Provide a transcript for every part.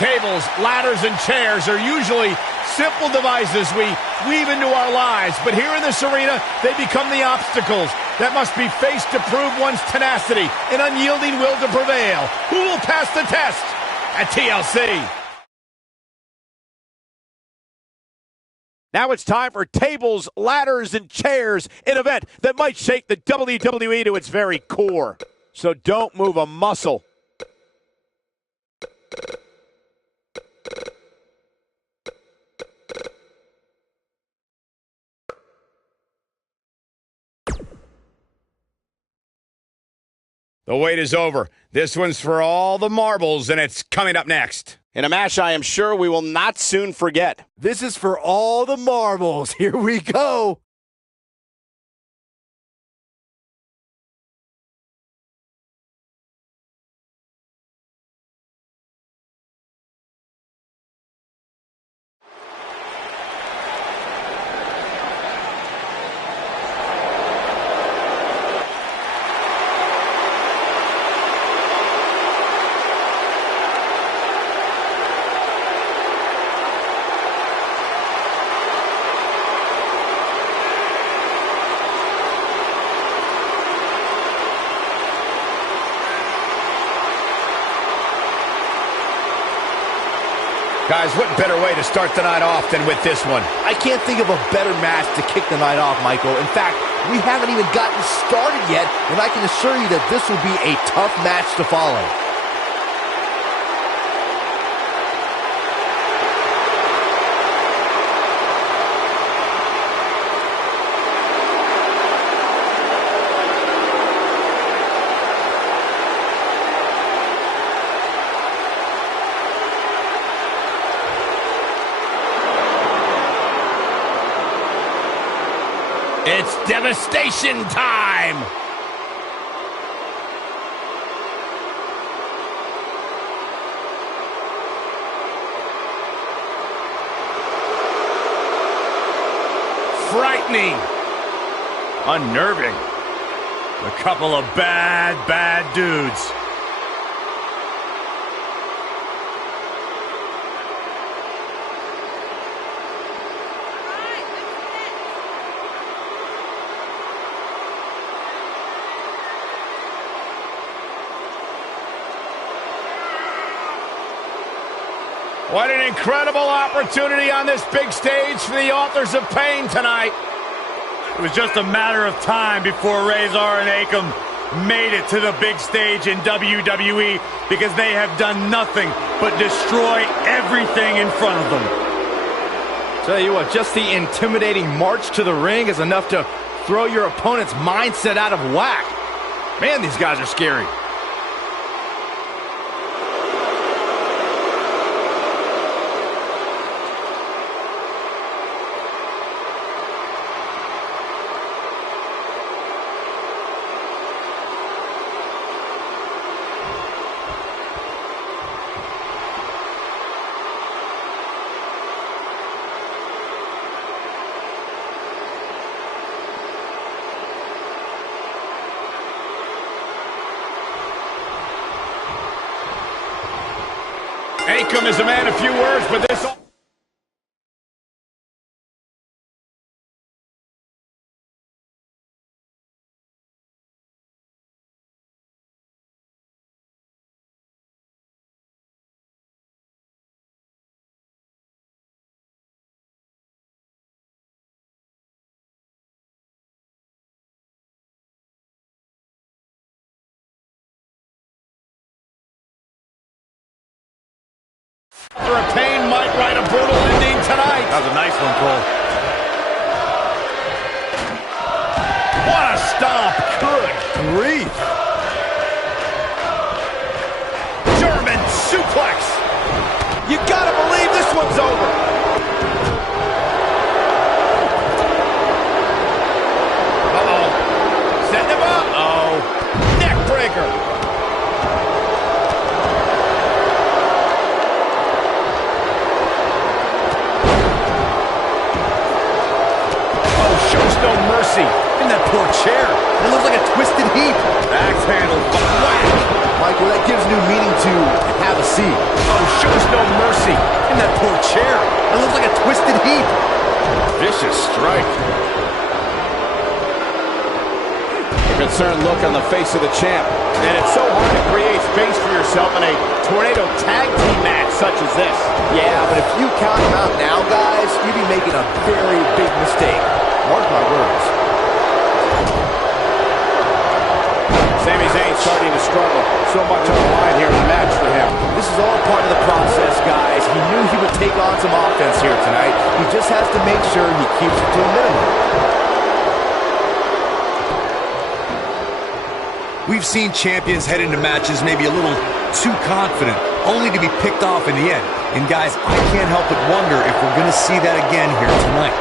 Tables, ladders, and chairs are usually simple devices we weave into our lives, but here in this arena, they become the obstacles that must be faced to prove one's tenacity and unyielding will to prevail. Who will pass the test at TLC? Now it's time for tables, ladders, and chairs, an event that might shake the WWE to its very core. So don't move a muscle. The wait is over. This one's for all the marbles, and it's coming up next. In a match I am sure we will not soon forget. This is for all the marbles. Here we go. Guys, what better way to start the night off than with this one? I can't think of a better match to kick the night off, Michael. In fact, we haven't even gotten started yet, and I can assure you that this will be a tough match to follow. It's devastation time! Frightening! Unnerving. A couple of bad dudes. What an incredible opportunity on this big stage for the authors of pain tonight. It was just a matter of time before Razor and Akam made it to the big stage in WWE because they have done nothing but destroy everything in front of them. Tell you what, just the intimidating march to the ring is enough to throw your opponent's mindset out of whack. Man, these guys are scary. Akam is a man of few words, but this... For a pain might write a brutal ending tonight. That was a nice one, Cole. What a stomp. Good grief. German suplex. You gotta believe this one's over. Uh-oh. Setting him up. Uh-oh. Neck breaker. No mercy. And that poor chair. It looks like a twisted heap. Axe handle. Whack. Michael, that gives new meaning to have a seat. Oh, shows no mercy. And that poor chair. It looks like a twisted heap. Vicious strike. A concerned look on the face of the champ. And it's so hard to create space for yourself in a tornado tag team match such as this. Yeah, but if you count him out now, guys, you'd be making a very big mistake. Mark my words. Sami Zayn starting to struggle. So much on the line here in the match for him. This is all part of the process, guys. He knew he would take on some offense here tonight. He just has to make sure he keeps it to a minimum. We've seen champions head into matches maybe a little too confident, only to be picked off in the end. And guys, I can't help but wonder if we're going to see that again here tonight.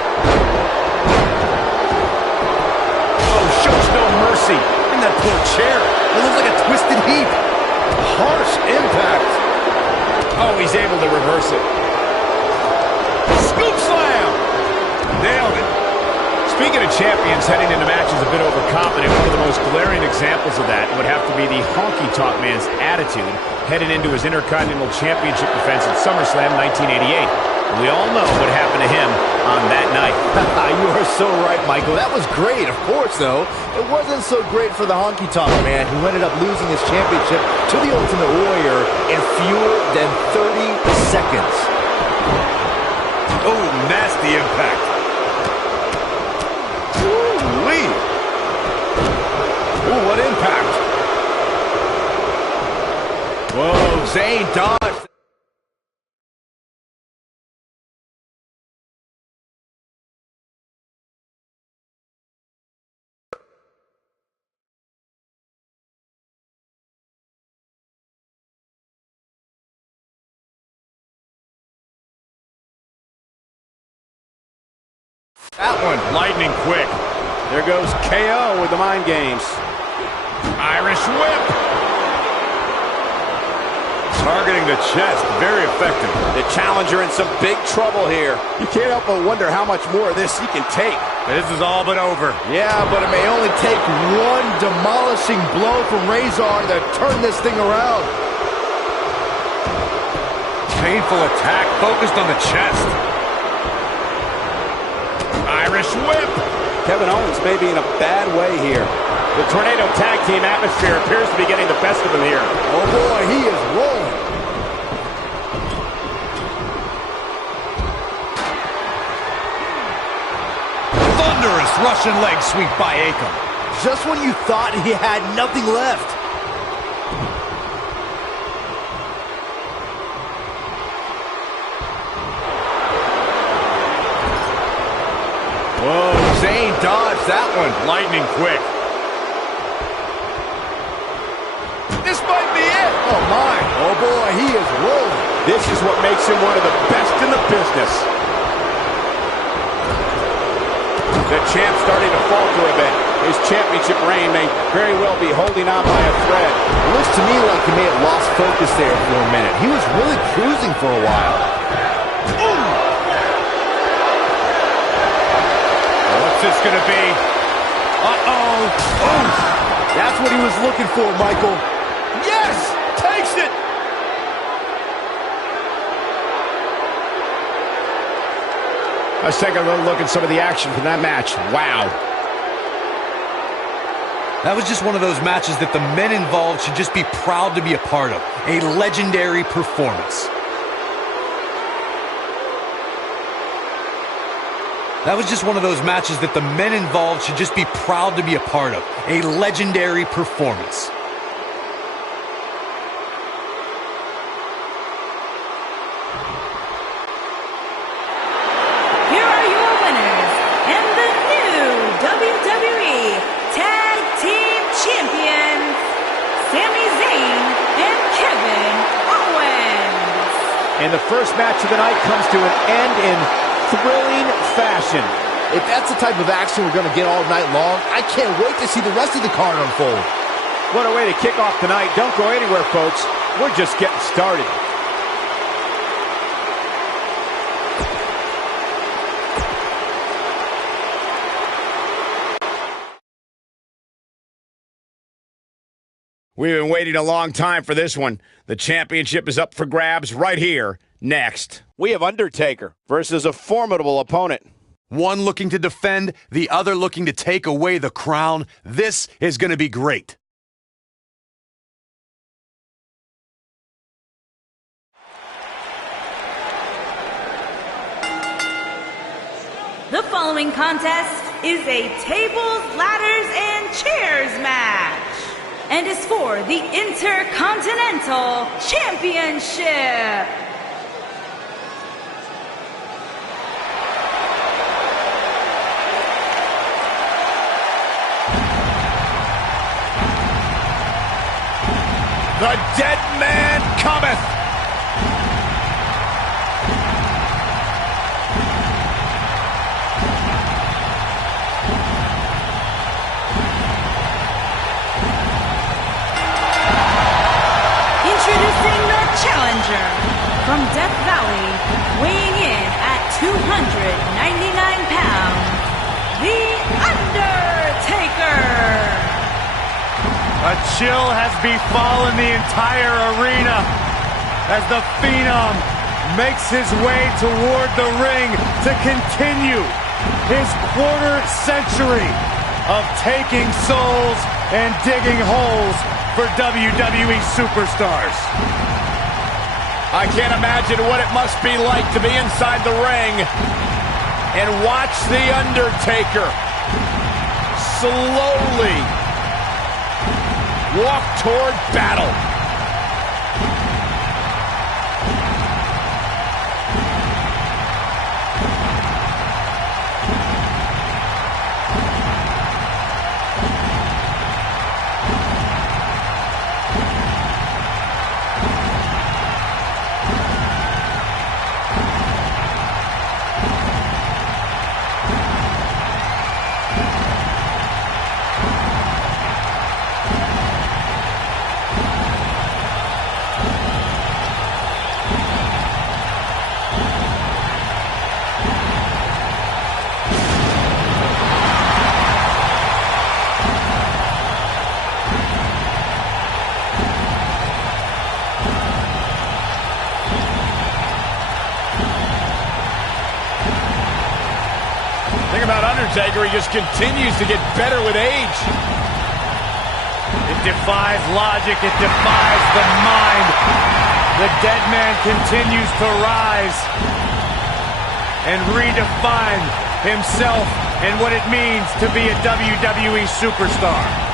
Oh, shows no mercy. And that poor chair. It looks like a twisted heap. Harsh impact. Oh, he's able to reverse it. Scoop slam. Nailed it. Speaking of champions heading into matches a bit overconfident, one of the most glaring examples of that would have to be the honky-tonk man's attitude heading into his Intercontinental Championship defense at SummerSlam 1988. We all know what happened to him on that night. You are so right, Michael. That was great, of course, though. It wasn't so great for the honky-tonk man, who ended up losing his championship to the Ultimate Warrior in fewer than 30 seconds. Oh, nasty impact. Ooh, what impact. Whoa, Zayn dodged. That one, lightning quick. There goes KO with the mind games. Irish whip. Targeting the chest, very effective. The challenger in some big trouble here. You can't help but wonder how much more of this he can take. This is all but over. Yeah, but it may only take one demolishing blow from Razor to turn this thing around. Painful attack, focused on the chest. Irish whip. Kevin Owens may be in a bad way here. The Tornado Tag Team atmosphere appears to be getting the best of him here. Oh boy, he is rolling. Thunderous Russian leg sweep by Akam. Just when you thought he had nothing left. Whoa, Zayn dodged that one. Lightning quick. This might be it. Oh my. Oh boy, he is rolling. This is what makes him one of the best in the business. The champ starting to falter a bit. His championship reign may very well be holding on by a thread. It looks to me like he may have lost focus there for a minute. He was really cruising for a while. What's this gonna be? Uh-oh. Oh. That's what he was looking for, Michael. Yes! Takes it! Let's take a little look at some of the action from that match. Wow. That was just one of those matches that the men involved should just be proud to be a part of. A legendary performance. That was just one of those matches that the men involved should just be proud to be a part of. A legendary performance. Here are your winners and the new WWE Tag Team Champions, Sami Zayn and Kevin Owens. And the first match of the night comes to an end in thrilling fashion. If that's the type of action we're going to get all night long, I can't wait to see the rest of the card unfold. What a way to kick off tonight. Don't go anywhere, folks. We're just getting started. We've been waiting a long time for this one. The championship is up for grabs right here, next. We have Undertaker versus a formidable opponent. One looking to defend, the other looking to take away the crown. This is going to be great. The following contest is a tables, ladders, and chairs match and is for the Intercontinental Championship. The dead man cometh. Introducing the challenger from Death Valley, weighing in at 299 pounds, The Undertaker. A chill has befallen the entire arena as the Phenom makes his way toward the ring to continue his quarter century of taking souls and digging holes for WWE superstars. I can't imagine what it must be like to be inside the ring and watch The Undertaker slowly walk toward battle. About Undertaker, he just continues to get better with age. It defies logic, it defies the mind. The dead man continues to rise and redefine himself and what it means to be a WWE superstar.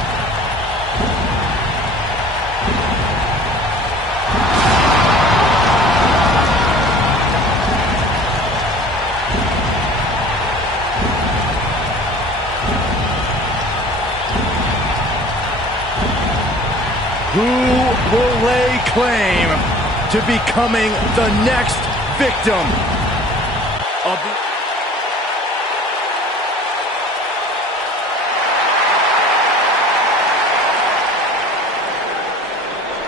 Who will lay claim to becoming the next victim of the...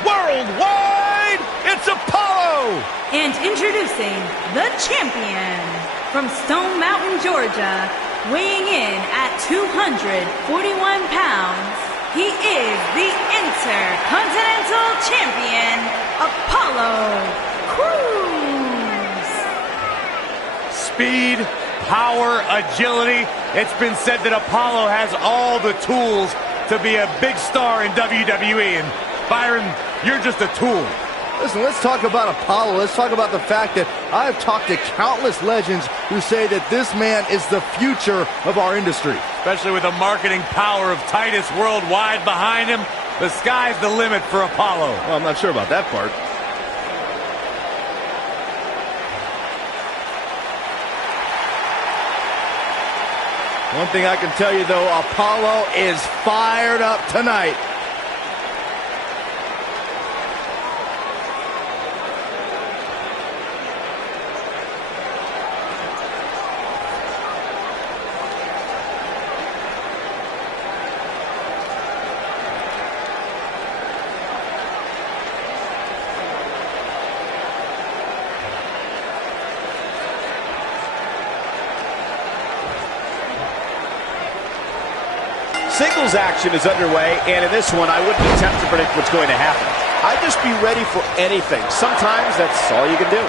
Worldwide, it's Apollo! And introducing the champion from Stone Mountain, Georgia, weighing in at 241 pounds. He is the Intercontinental Champion, Apollo Crews. Speed, power, agility. It's been said that Apollo has all the tools to be a big star in WWE. And Byron, you're just a tool. Listen, let's talk about Apollo. Let's talk about the fact that I've talked to countless legends who say that this man is the future of our industry. Especially with the marketing power of Titus Worldwide behind him, the sky's the limit for Apollo. Well, I'm not sure about that part. One thing I can tell you, though, Apollo is fired up tonight. Singles action is underway, and in this one, I wouldn't attempt to predict what's going to happen. I'd just be ready for anything. Sometimes that's all you can do.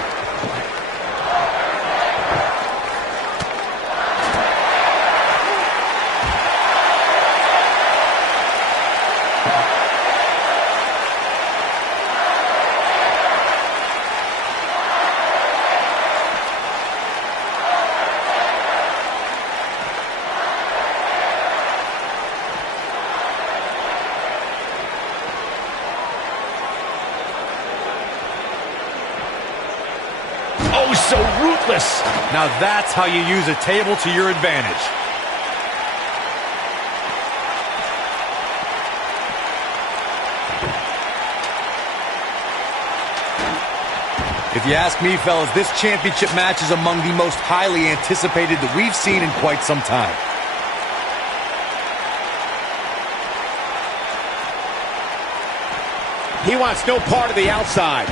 Oh, so ruthless. Now that's how you use a table to your advantage. If you ask me, fellas, this championship match is among the most highly anticipated that we've seen in quite some time. He wants no part of the outside.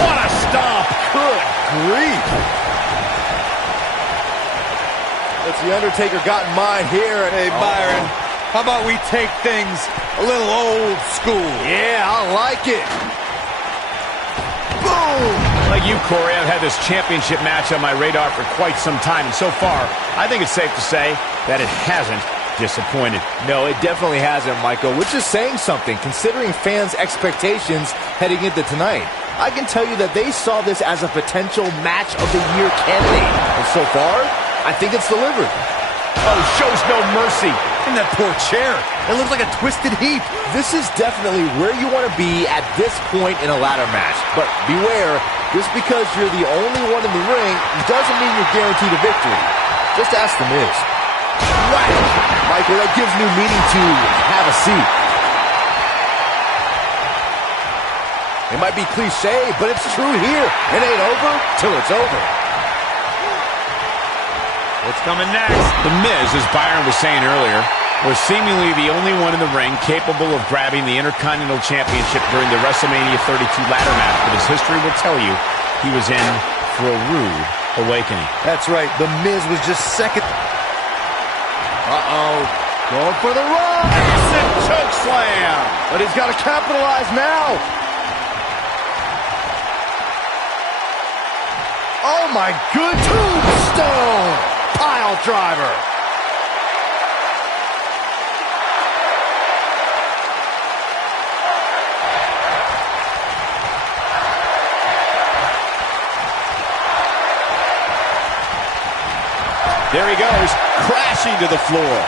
What a stomp. Good grief. What's the Undertaker got in mind here? Hey, Byron, how about we take things a little old school? Yeah, I like it. Boom! Like you, Corey, I've had this championship match on my radar for quite some time, and so far, I think it's safe to say that it hasn't disappointed. No, it definitely hasn't, Michael, which is saying something, considering fans' expectations heading into tonight. I can tell you that they saw this as a potential match of the year candidate. And so far, I think it's delivered. Oh, shows no mercy. And that poor chair. It looks like a twisted heap. This is definitely where you want to be at this point in a ladder match. But beware, just because you're the only one in the ring doesn't mean you're guaranteed a victory. Just ask The Miz. Right. Michael, that gives new meaning to have a seat. It might be cliche, but it's true here. It ain't over till it's over. What's coming next? The Miz, as Byron was saying earlier, was seemingly the only one in the ring capable of grabbing the Intercontinental Championship during the WrestleMania 32 ladder match, but his history will tell you he was in for a rude awakening. That's right. The Miz was just second. Uh-oh. Going for the run. Massive choke slam. But he's got to capitalize now. Oh, my good tombstone. Pile driver. There he goes, crashing to the floor.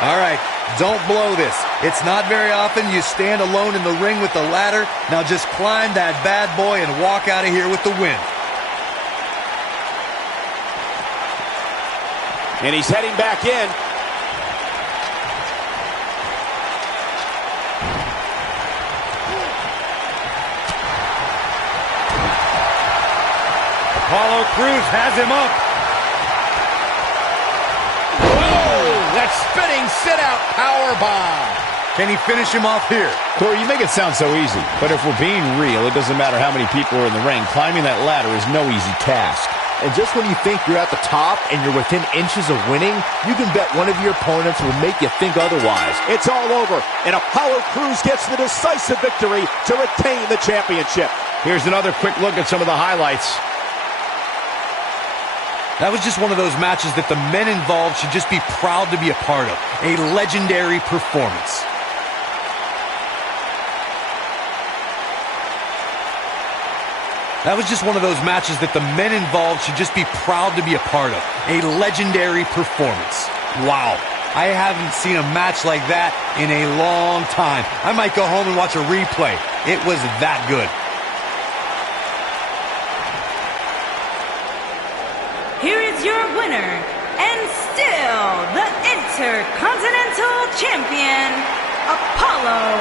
All right, don't blow this. It's not very often you stand alone in the ring with the ladder. Now just climb that bad boy and walk out of here with the win. And he's heading back in. Apollo Crews has him up. That spinning sit-out powerbomb. Can he finish him off here? Corey, you make it sound so easy, but if we're being real, it doesn't matter how many people are in the ring. Climbing that ladder is no easy task. And just when you think you're at the top and you're within inches of winning, you can bet one of your opponents will make you think otherwise. It's all over, and Apollo Crews gets the decisive victory to retain the championship. Here's another quick look at some of the highlights. That was just one of those matches that the men involved should just be proud to be a part of. A legendary performance. That was just one of those matches that the men involved should just be proud to be a part of. A legendary performance. Wow. I haven't seen a match like that in a long time. I might go home and watch a replay. It was that good. Here is your winner, and still the Intercontinental Champion, Apollo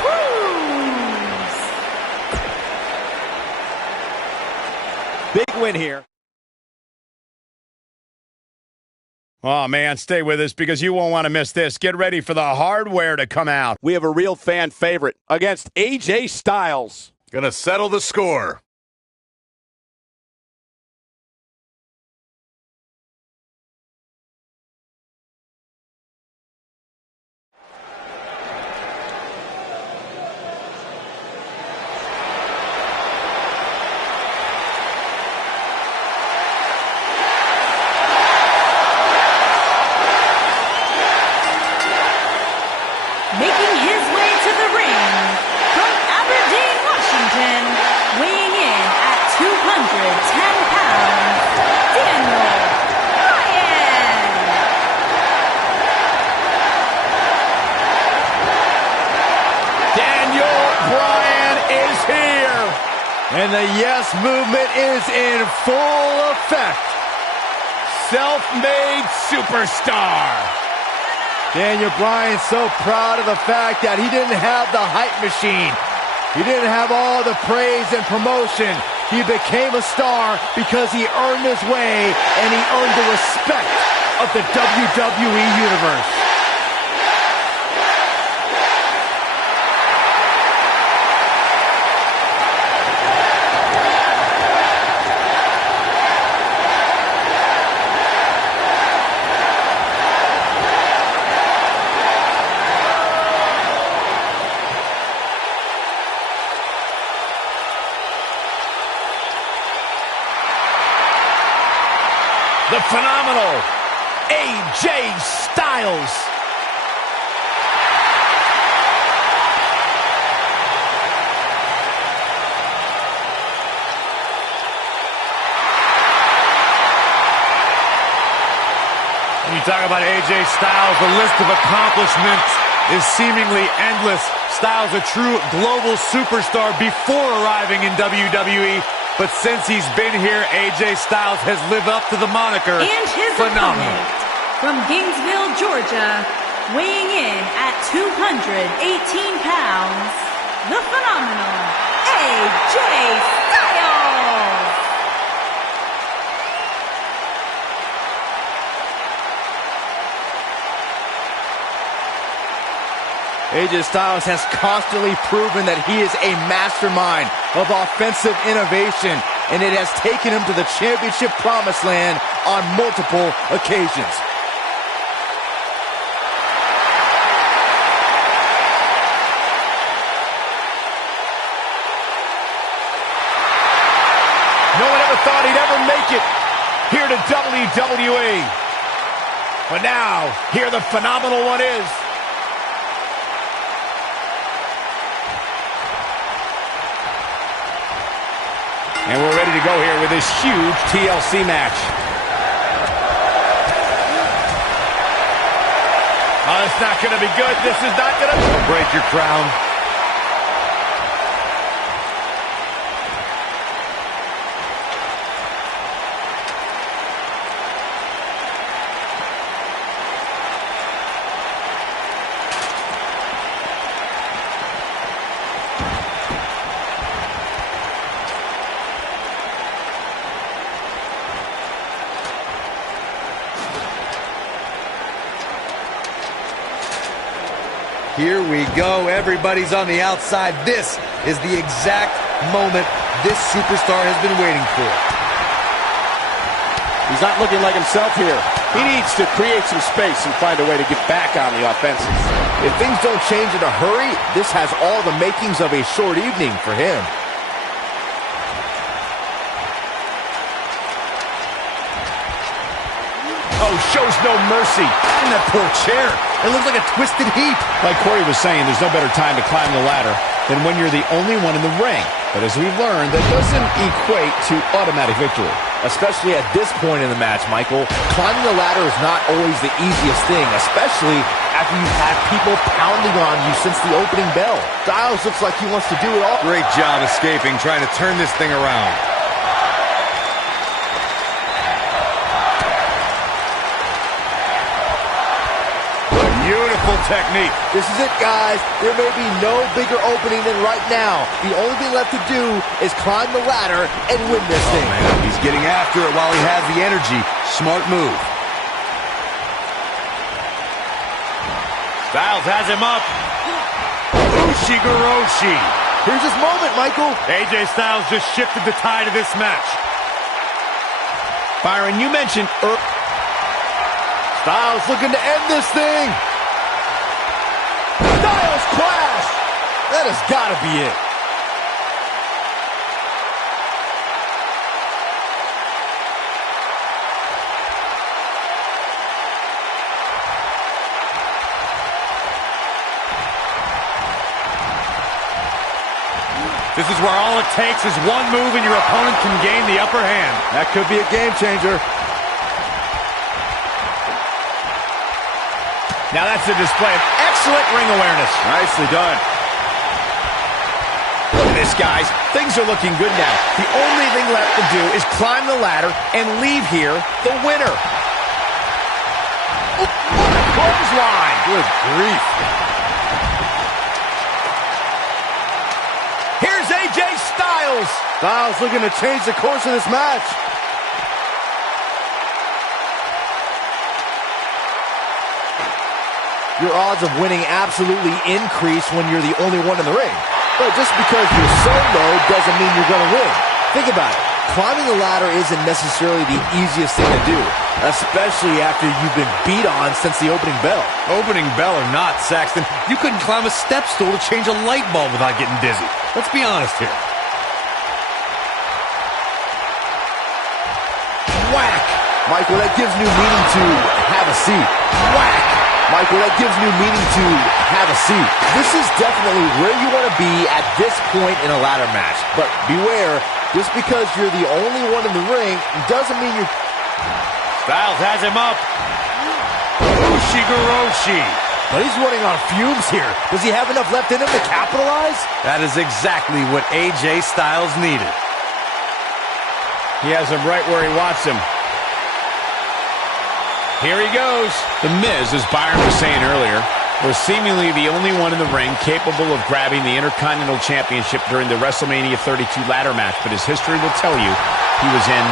Crews. Big win here. Oh, man, stay with us because you won't want to miss this. Get ready for the hardware to come out. We have a real fan favorite against AJ Styles. Gonna settle the score. Making his way to the ring from Aberdeen, Washington, weighing in at 210 pounds, Daniel Bryan. Daniel Bryan is here. And the yes movement is in full effect. Self-made superstar. Daniel Bryan so proud of the fact that he didn't have the hype machine. He didn't have all the praise and promotion. He became a star because he earned his way and he earned the respect of the WWE Universe. The phenomenal AJ Styles. When you talk about AJ Styles, the list of accomplishments is seemingly endless. Styles, a true global superstar before arriving in WWE. But since he's been here, AJ Styles has lived up to the moniker. And his phenomenal. opponent from Gainesville, Georgia, weighing in at 218 pounds, the phenomenal AJ Styles. AJ Styles has constantly proven that he is a mastermind of offensive innovation, and it has taken him to the championship promised land on multiple occasions. No one ever thought he'd ever make it here to WWE. But now, here the phenomenal one is. And we're ready to go here with this huge TLC match. Oh, it's not going to be good. This is not going to Break your crown. Here we go. Everybody's on the outside. This is the exact moment this superstar has been waiting for. He's not looking like himself here. He needs to create some space and find a way to get back on the offensive. If things don't change in a hurry, this has all the makings of a short evening for him. Oh, shows no mercy. And that poor chair. It looks like a twisted heap. Like Corey was saying, there's no better time to climb the ladder than when you're the only one in the ring. But as we've learned, that doesn't equate to automatic victory. Especially at this point in the match, Michael. Climbing the ladder is not always the easiest thing, especially after you've had people pounding on you since the opening bell. Styles looks like he wants to do it all. Great job escaping, trying to turn this thing around. Beautiful technique. This is it, guys. There may be no bigger opening than right now. The only thing left to do is climb the ladder and win this thing. Man, he's getting after it while he has the energy. Smart move. Styles has him up. Ushigoroshi. Here's his moment, Michael. AJ Styles just shifted the tide of this match. Byron, you mentioned Styles looking to end this thing. Styles crash. That has got to be it. This is where all it takes is one move and your opponent can gain the upper hand. That could be a game changer. Now that's a display of excellent ring awareness. Nicely done. Look at this, guys. Things are looking good now. The only thing left to do is climb the ladder and leave here the winner. What a clothesline. Good grief. Here's AJ Styles. Styles looking to change the course of this match. Your odds of winning absolutely increase when you're the only one in the ring. But just because you're solo doesn't mean you're going to win. Think about it. Climbing the ladder isn't necessarily the easiest thing to do, especially after you've been beat on since the opening bell. Opening bell or not, Saxton, you couldn't climb a step stool to change a light bulb without getting dizzy. Let's be honest here. Whack! Michael, that gives new meaning to have a seat. Whack! Michael, that gives new meaning to have a seat. This is definitely where you want to be at this point in a ladder match. But beware, just because you're the only one in the ring doesn't mean you're... Styles has him up. Ushigoroshi. But he's running on fumes here. Does he have enough left in him to capitalize? That is exactly what AJ Styles needed. He has him right where he wants him. Here he goes. The Miz, as Byron was saying earlier, was seemingly the only one in the ring capable of grabbing the Intercontinental Championship during the WrestleMania 32 ladder match, but his history will tell you he was in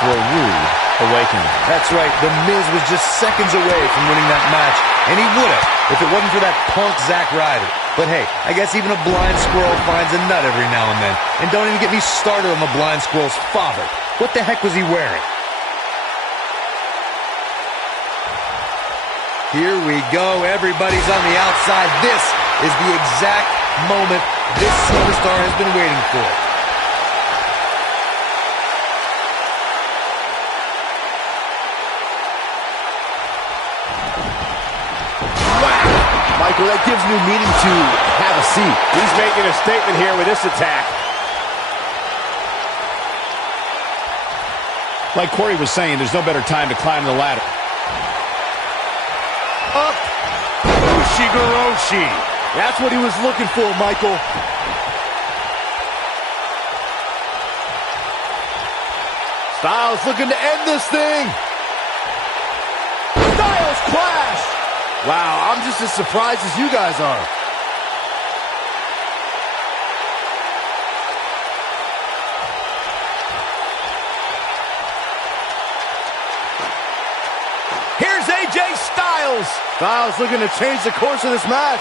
for a rude awakening. That's right. The Miz was just seconds away from winning that match, and he would have if it wasn't for that punk Zack Ryder. But hey, I guess even a blind squirrel finds a nut every now and then. And don't even get me started on the blind squirrel's father. What the heck was he wearing? Here we go. Everybody's on the outside. This is the exact moment this superstar has been waiting for. Wow. Michael, that gives new meaning to have a seat. He's making a statement here with this attack. Like Corey was saying, there's no better time to climb the ladder. Up. Ushigoroshi. That's what he was looking for, Michael. Styles looking to end this thing. Styles crash. Wow, I'm just as surprised as you guys are. Here's AJ Styles. Styles looking to change the course of this match.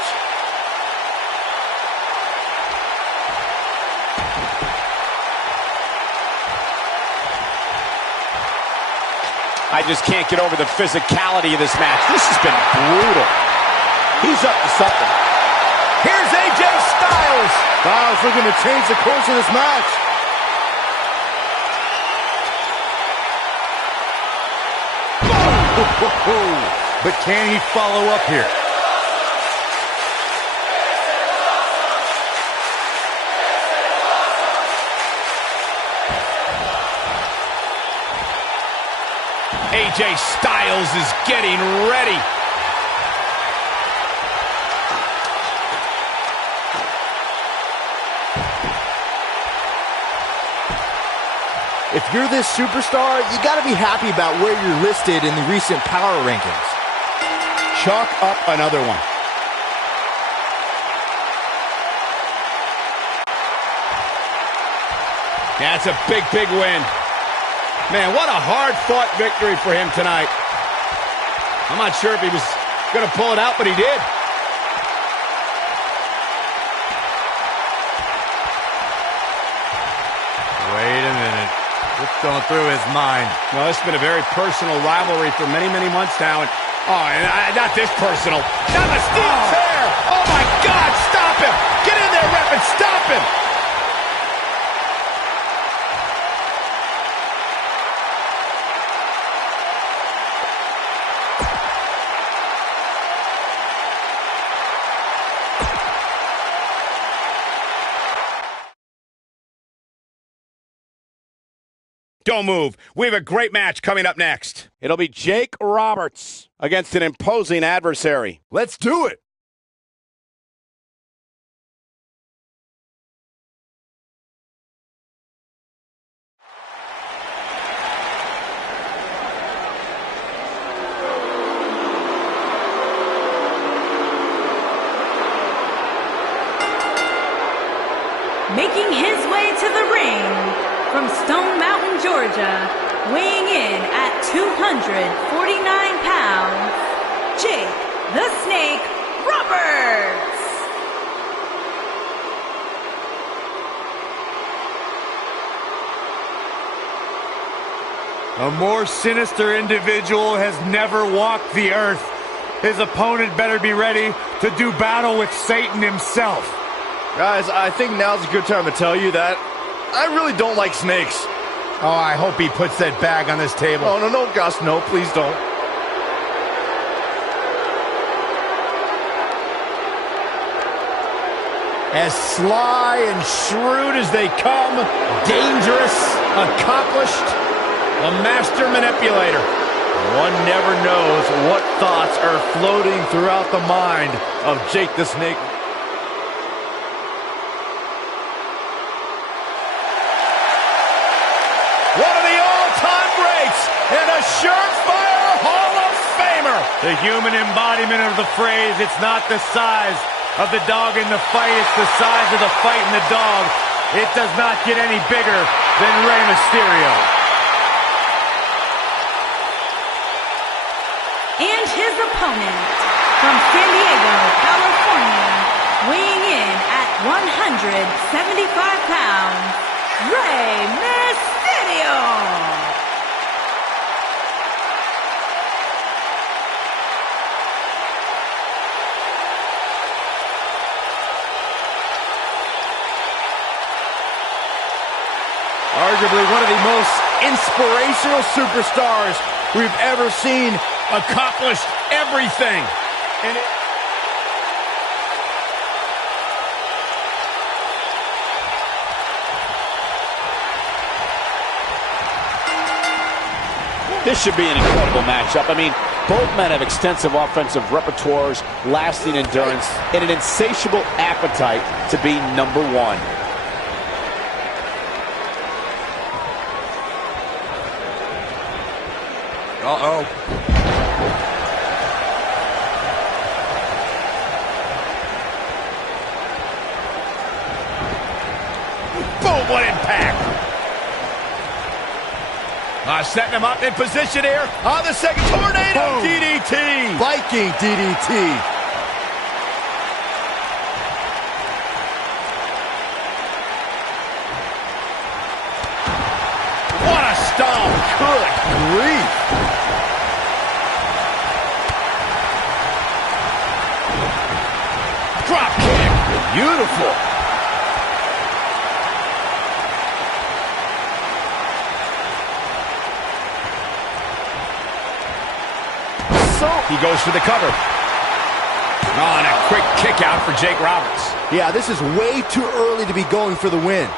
I just can't get over the physicality of this match. This has been brutal. He's up to something. Here's AJ Styles. Styles looking to change the course of this match. But can he follow up here? AJ Styles is getting ready. If you're this superstar, you got to be happy about where you're listed in the recent power rankings. Chalk up another one. That's a big, big win. Man, what a hard-fought victory for him tonight. I'm not sure if he was going to pull it out, but he did. Wait a minute. What's going through his mind? Well, it's been a very personal rivalry for many, many months now. And not this personal. Not a steel chair. Oh, my God. Stop him. Get in there, ref, and stop him. Don't move. We have a great match coming up next. It'll be Jake Roberts against an imposing adversary. Let's do it. Making his way to the ring from Stone Mountain, Georgia, weighing in at 249 pounds, Jake the Snake Roberts. A more sinister individual has never walked the earth. His opponent better be ready to do battle with Satan himself. Guys, I think now's a good time to tell you that I really don't like snakes. Oh, I hope he puts that bag on this table. Oh, no, Gus, no, please don't. As sly and shrewd as they come, dangerous, accomplished, a master manipulator. One never knows what thoughts are floating throughout the mind of Jake the Snake. One of the all-time greats and a surefire Hall of Famer. The human embodiment of the phrase, it's not the size of the dog in the fight, it's the size of the fight in the dog. It does not get any bigger than Rey Mysterio. And his opponent from San Diego, California, weighing in at 175 pounds, Rey Mysterio. Arguably one of the most inspirational superstars we've ever seen. Accomplished everything. And This should be an incredible matchup. I mean, both men have extensive offensive repertoires, lasting endurance, and an insatiable appetite to be number one. Uh-oh. boom, what impact. Setting him up in position here on the second tornado. Boom. DDT. Viking DDT. What a stomp. Good grief. Drop kick. Beautiful. He goes for the cover. Oh, and a quick kick out for Jake Roberts. Yeah, this is way too early to be going for the win.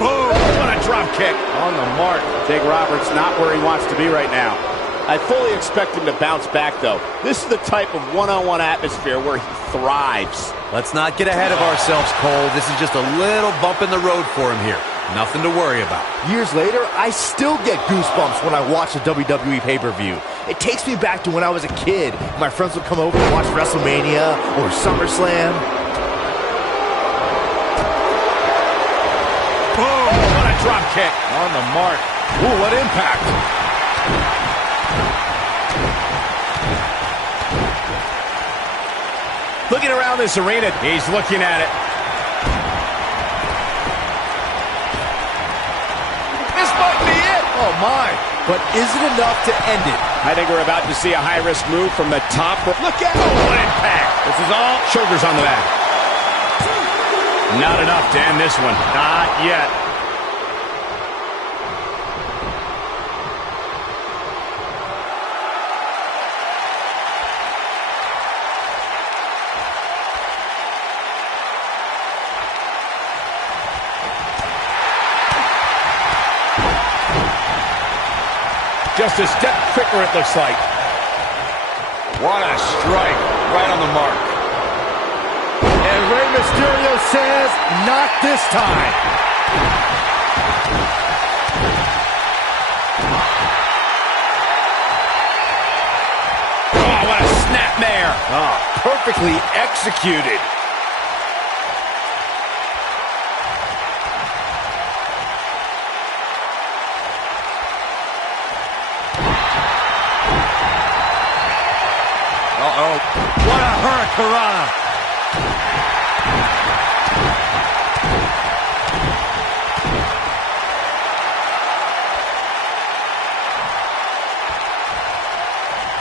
Boom! What a drop kick. On the mark. Jake Roberts not where he wants to be right now. I fully expect him to bounce back, though. This is the type of one-on-one atmosphere where he thrives. Let's not get ahead of ourselves, Cole. This is just a little bump in the road for him here. Nothing to worry about. Years later, I still get goosebumps when I watch a WWE pay-per-view. It takes me back to when I was a kid. My friends would come over and watch WrestleMania or SummerSlam. Boom! What a drop kick. On the mark. Ooh, what impact. Looking around this arena, he's looking at it. might be it. Oh, my. But is it enough to end it? I think we're about to see a high-risk move from the top. Look at what impact. This is all Shoulders on the back. Not enough to end this one. not yet. Just a step quicker, it looks like. What a strike. Right on the mark. And Rey Mysterio says, not this time. Oh, what a snapmare. Oh, perfectly executed. Uh-oh. What a hurricanrana.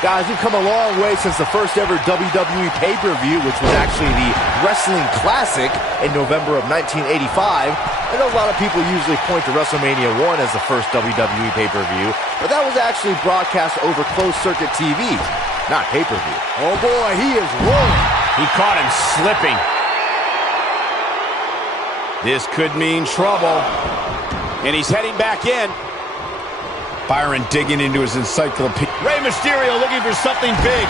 Guys, we've come a long way since the first ever WWE pay-per-view, which was actually the Wrestling Classic in November of 1985. I know a lot of people usually point to WrestleMania 1 as the first WWE pay-per-view, but that was actually broadcast over closed-circuit TV, not pay-per-view. Oh boy, he is rolling. He caught him slipping. This could mean trouble. And he's heading back in. Byron digging into his encyclopedia. Rey Mysterio looking for something big.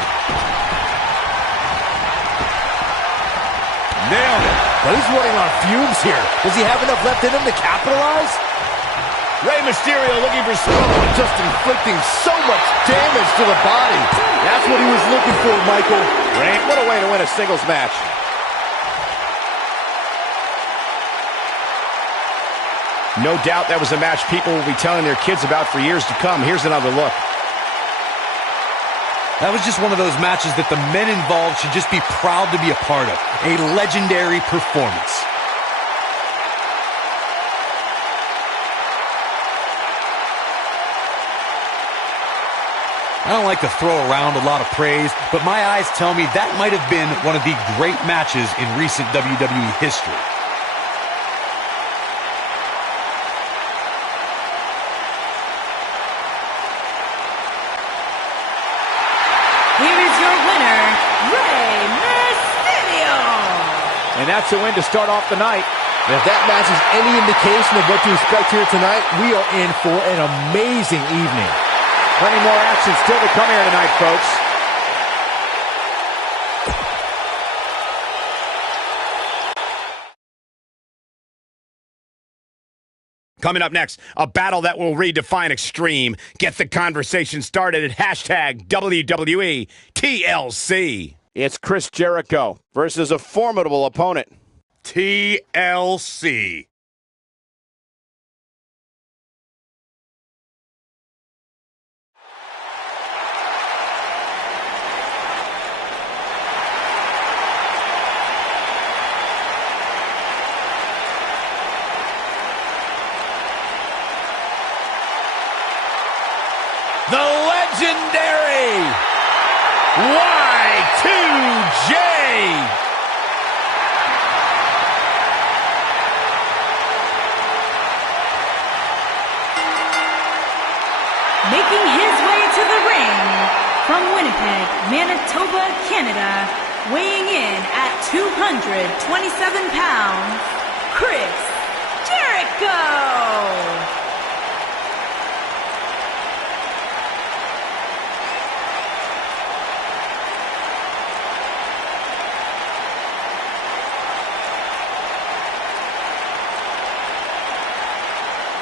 Nailed it. But he's running on fumes here. Does he have enough left in him to capitalize? Rey Mysterio looking for Just inflicting so much damage to the body. That's what he was looking for, Michael. Rey, what a way to win a singles match. No doubt that was a match people will be telling their kids about for years to come. Here's another look. That was just one of those matches that the men involved should just be proud to be a part of. A legendary performance. I don't like to throw around a lot of praise, but my eyes tell me that might have been one of the great matches in recent WWE history. Here is your winner, Rey Mysterio. And that's a win to start off the night. And if that match is any indication of what to expect here tonight, we are in for an amazing evening. Plenty more action still to come here tonight, folks. Coming up next, a battle that will redefine extreme. Get the conversation started at hashtag WWE TLC. It's Chris Jericho versus a formidable opponent. TLC. The legendary Y2J. Making his way to the ring from Winnipeg, Manitoba, Canada, weighing in at 227 pounds, Chris Jericho.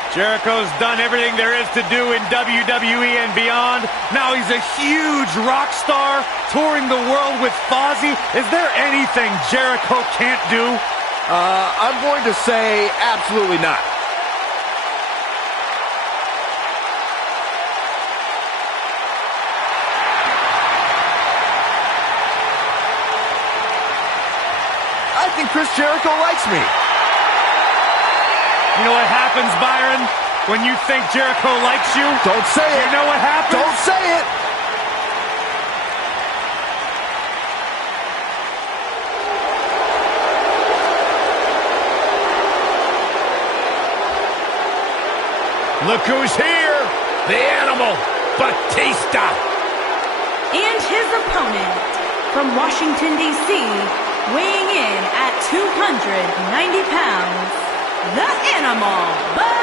Jericho's done everything there is to do in WWE and beyond. Now he's a huge rock star touring the world with Fozzy. Is there anything Jericho can't do? I'm going to say absolutely not. I think Chris Jericho likes me. You know what happens, Byron? When you think Jericho likes you, don't say it. You know what happens? Don't say it. Look who's here. The Animal, Batista. And his opponent, from Washington, D.C., weighing in at 290 pounds, the Animal, Batista!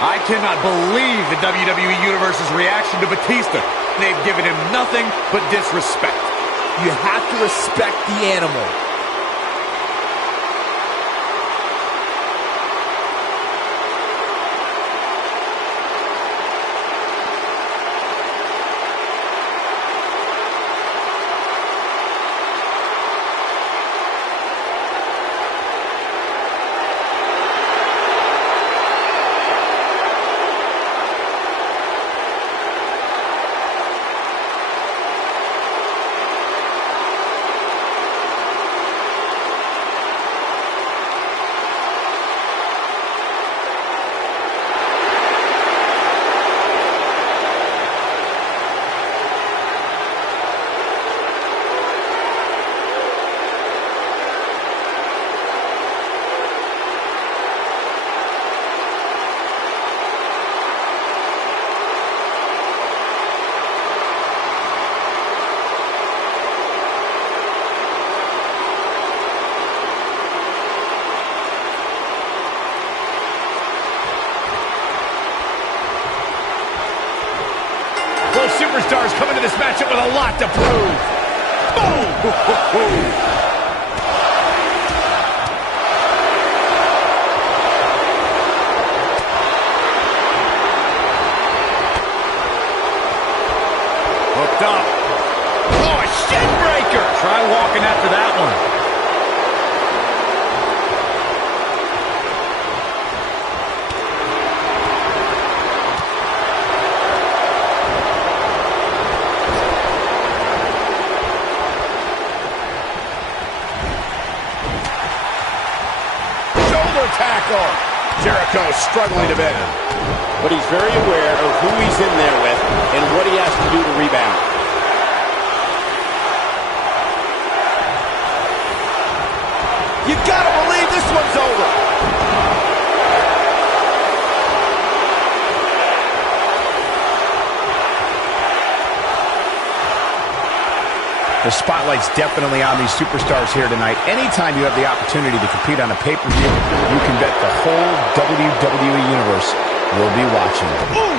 I cannot believe the WWE Universe's reaction to Batista. They've given him nothing but disrespect. You have to respect the Animal. Both superstars come into this matchup with a lot to prove. Boom! Hooked up. Oh, a shin breaker! Try walking after that one. Tackle. Jericho struggling a bit. But he's very aware of who he's in there with and what he has to do to rebound. You gotta believe this one's over. The spotlight's definitely on these superstars here tonight. Anytime you have the opportunity to compete on a pay-per-view, you can bet the whole WWE Universe will be watching. Ooh.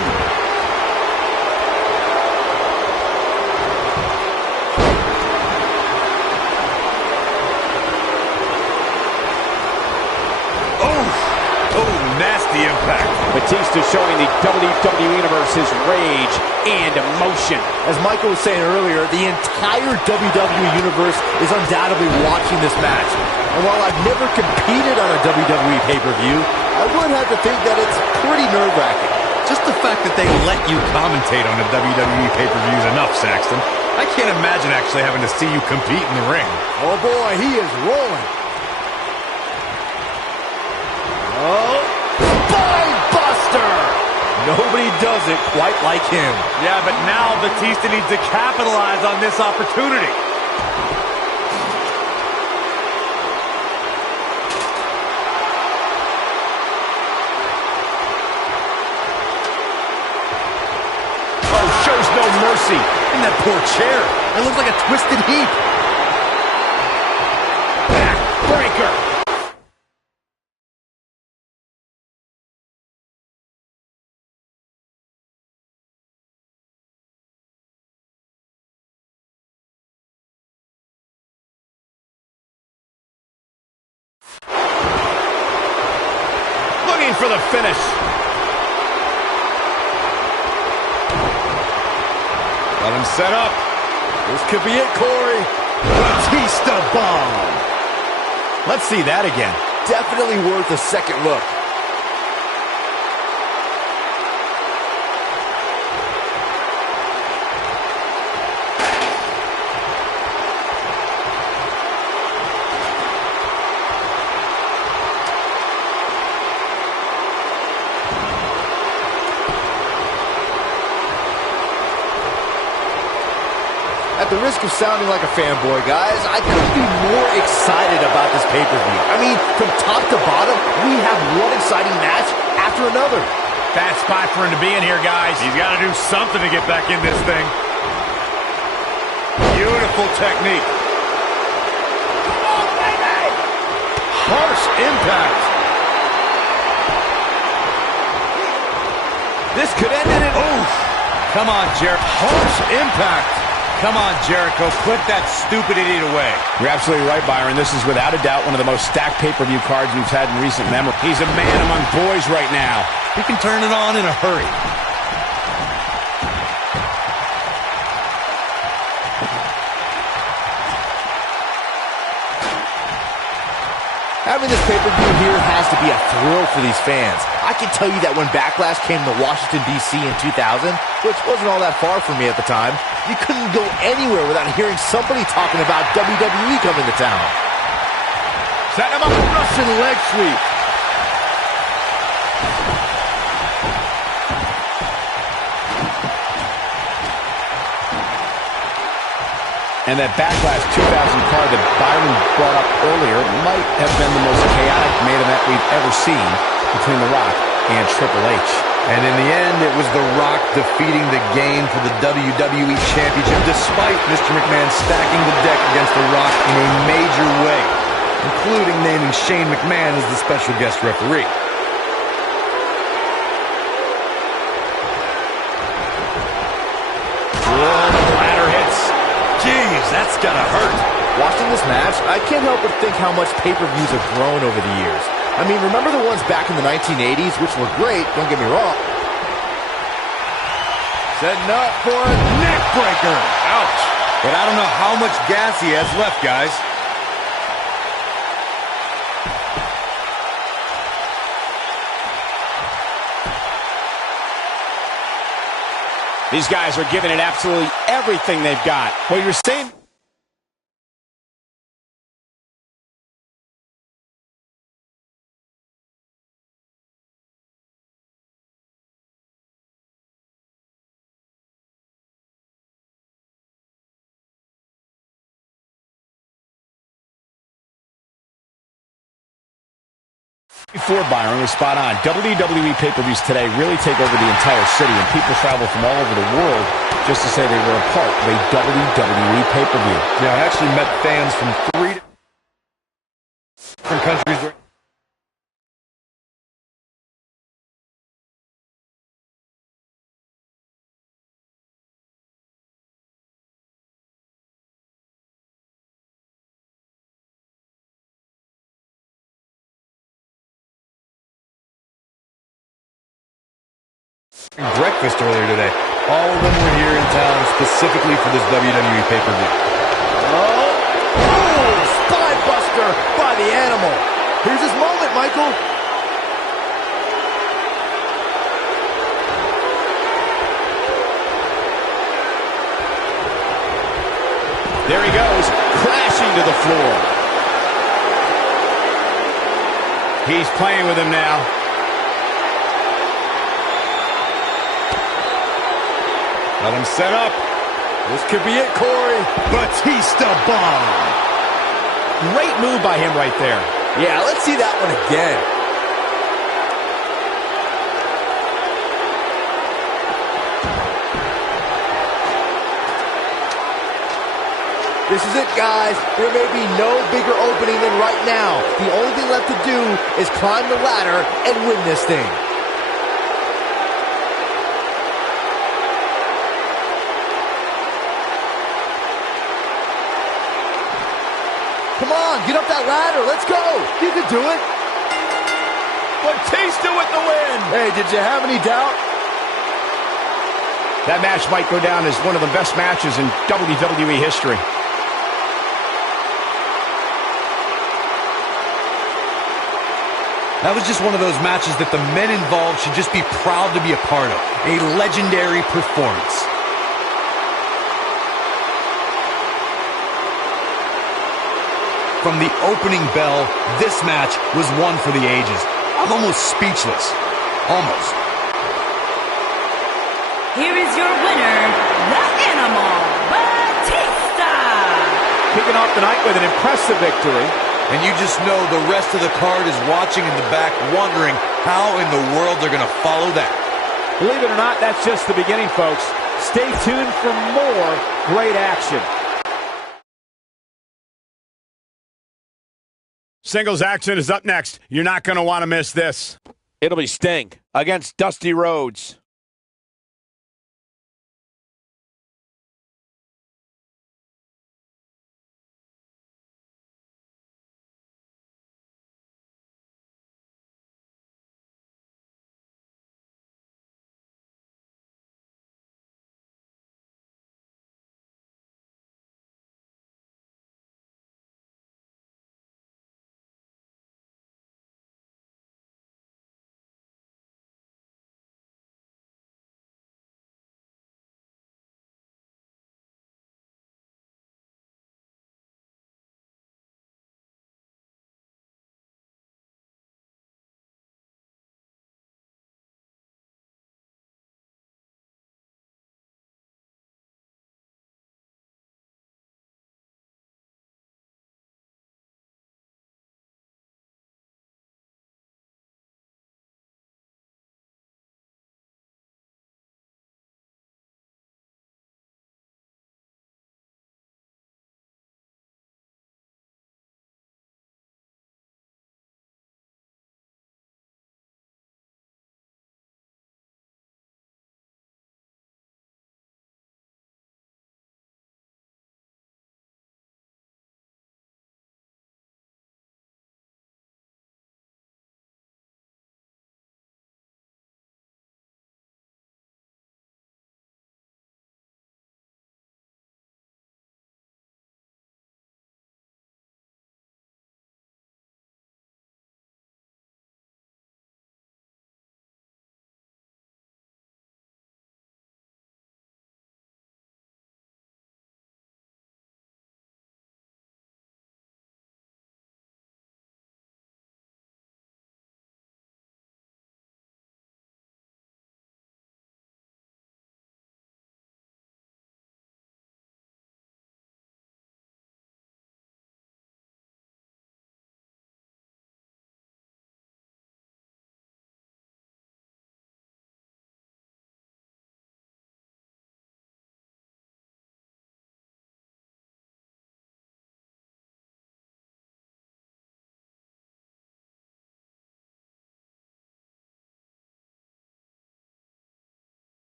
Nasty impact. Batista showing the WWE Universe his rage and emotion. As Michael was saying earlier, the entire WWE Universe is undoubtedly watching this match. And while I've never competed on a WWE pay-per-view, I would have to think that it's pretty nerve-wracking. Just the fact that they let you commentate on the WWE pay-per-view is enough, Saxton. I can't imagine actually having to see you compete in the ring. Oh boy, he is rolling. Oh, Spinebuster! Nobody does it quite like him. Yeah, but now Batista needs to capitalize on this opportunity. Oh, shows no mercy. And that poor chair. It looks like a twisted heap. Backbreaker. Looking for the finish. Let him set up. This could be it, Corey. Batista bomb. Let's see that again. Definitely worth a second look. At the risk of sounding like a fanboy, guys, I couldn't be more excited about this pay-per-view. I mean, from top to bottom, we have one exciting match after another. Bad spot for him to be in here, guys. He's got to do something to get back in this thing. Beautiful technique. Come on, baby! Harsh impact. This could end in an... Oh! Come on, Jericho. Harsh impact. Come on, Jericho. Put that stupid idiot away. You're absolutely right, Byron. This is without a doubt one of the most stacked pay-per-view cards we've had in recent memory. He's a man among boys right now. He can turn it on in a hurry. Having this pay-per-view here has to be a thrill for these fans. I can tell you that when Backlash came to Washington, D.C. in 2000, which wasn't all that far from me at the time, you couldn't go anywhere without hearing somebody talking about WWE coming to town. Setting him up a Russian leg sweep. And that Backlash 2000 card that Byron brought up earlier might have been the most chaotic main event we've ever seen between The Rock and Triple H. And in the end, it was The Rock defeating the game for the WWE Championship, despite Mr. McMahon stacking the deck against The Rock in a major way, including naming Shane McMahon as the special guest referee. Jeez, that's gotta hurt. Watching this match, I can't help but think how much pay-per-views have grown over the years. I mean, remember the ones back in the 1980s, which were great, don't get me wrong. Setting up for a neck breaker. Ouch. But I don't know how much gas he has left, guys. These guys are giving it absolutely everything they've got. Well, you're saying... Before Byron was spot on. WWE pay-per-views today really take over the entire city, and people travel from all over the world just to say they were a part of a WWE pay-per-view. Yeah, I actually met fans from 3 different countries. Breakfast earlier today. All of them were here in town specifically for this WWE pay-per-view. Oh, spine buster by the animal. Here's his moment, Michael. There he goes, crashing to the floor. He's playing with him now. Let him set up. This could be it, Corey. Batista bomb. Great move by him right there. Yeah, let's see that one again. This is it, guys. There may be no bigger opening than right now. The only thing left to do is climb the ladder and win this thing. Come on, get up that ladder. Let's go. You can do it. Batista with the win. Hey, did you have any doubt? That match might go down as one of the best matches in WWE history. That was just one of those matches that the men involved should just be proud to be a part of. A legendary performance. From the opening bell, this match was one for the ages. I'm almost speechless. Almost. Here is your winner, the Animal, Batista! Kicking off the night with an impressive victory. And you just know the rest of the card is watching in the back, wondering how in the world they're going to follow that. Believe it or not, that's just the beginning, folks. Stay tuned for more great action. Singles action is up next. You're not going to want to miss this. It'll be Sting against Dusty Rhodes.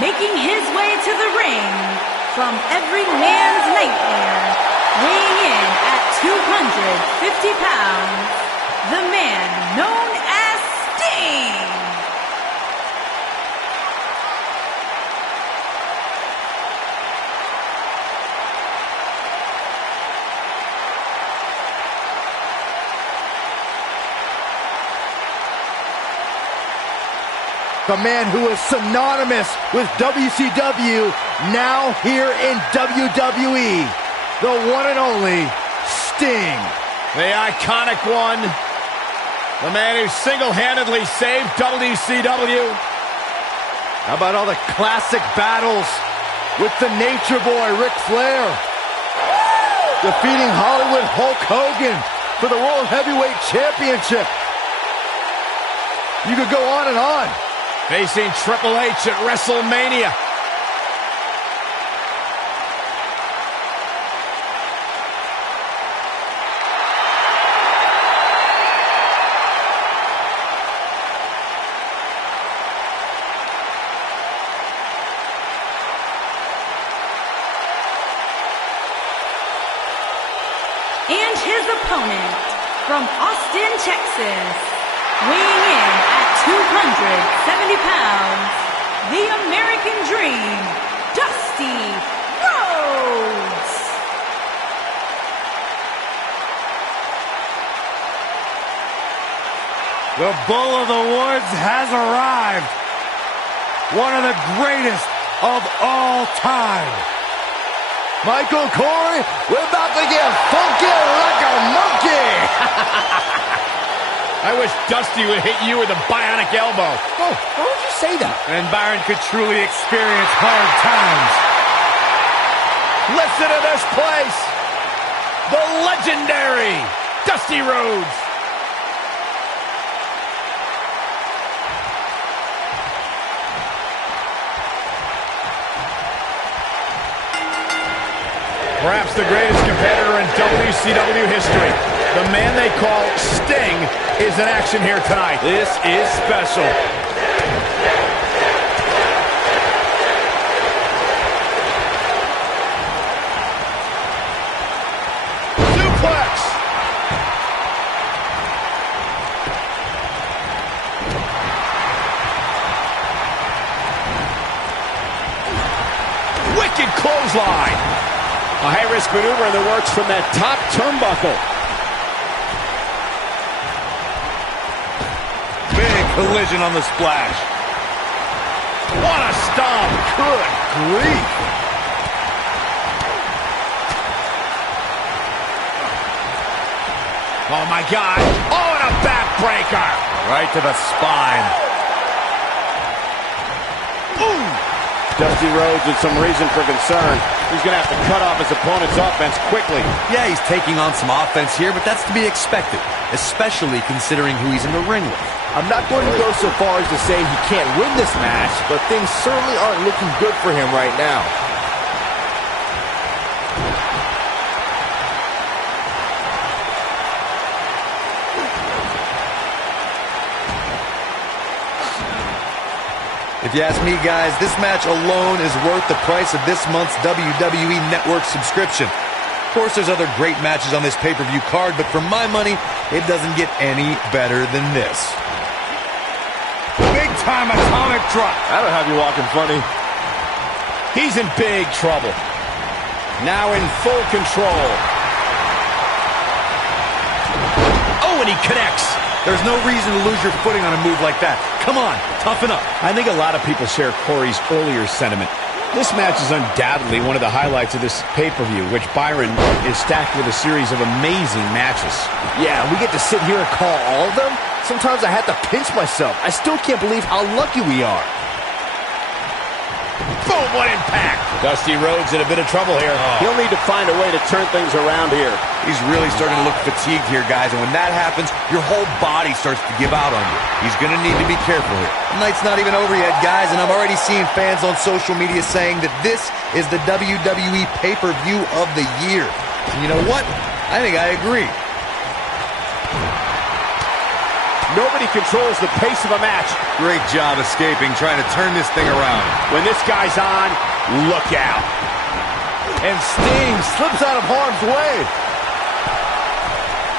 Making his way to the ring from every man's nightmare, weighing in at 250 pounds, the man known as Sting. The man who is synonymous with WCW, now here in WWE. The one and only Sting. The iconic one. The man who single-handedly saved WCW. How about all the classic battles with the Nature Boy, Ric Flair? Defeating Hollywood Hulk Hogan for the World Heavyweight Championship. You could go on and on. Facing Triple H at WrestleMania. And his opponent, from Austin, Texas, weighing in at 270 pounds, the American Dream, Dusty Rhodes. The Bull of the Woods has arrived. One of the greatest of all time. Michael Corey, we're about to get funky like a monkey. I wish Dusty would hit you with a bionic elbow. Oh, why would you say that? And Byron could truly experience hard times. Listen to this place. The legendary Dusty Rhodes. Perhaps the greatest competitor in WCW history. The man they call Sting is in action here tonight. This is special. Suplex. Wicked clothesline. A high-risk maneuver in the works from that top turnbuckle. Big collision on the splash. What a stomp. Good grief. Oh, my God. Oh, and a backbreaker. Right to the spine. Ooh. Dusty Rhodes with some reason for concern. He's going to have to cut off his opponent's offense quickly. Yeah, he's taking on some offense here, but that's to be expected, especially considering who he's in the ring with. I'm not going to go so far as to say he can't win this match, but things certainly aren't looking good for him right now. If you ask me, guys, this match alone is worth the price of this month's WWE Network subscription. Of course, there's other great matches on this pay-per-view card, but for my money, it doesn't get any better than this. Big-time atomic drop. That'll have you walking funny. He's in big trouble. Now in full control. Oh, and he connects. There's no reason to lose your footing on a move like that. Come on, toughen up. I think a lot of people share Corey's earlier sentiment. This match is undoubtedly one of the highlights of this pay-per-view, which Byron is stacked with a series of amazing matches. Yeah, we get to sit here and call all of them. Sometimes I have to pinch myself. I still can't believe how lucky we are. Boom, what impact. Dusty Rhodes in a bit of trouble here. He'll need to find a way to turn things around here. He's really starting to look fatigued here, guys, and when that happens, your whole body starts to give out on you. He's going to need to be careful here. The night's not even over yet, guys, and I'm already seeing fans on social media saying that this is the WWE pay-per-view of the year. And you know what? I think I agree. Nobody controls the pace of a match. Great job escaping, trying to turn this thing around. When this guy's on, look out. And Sting slips out of harm's way.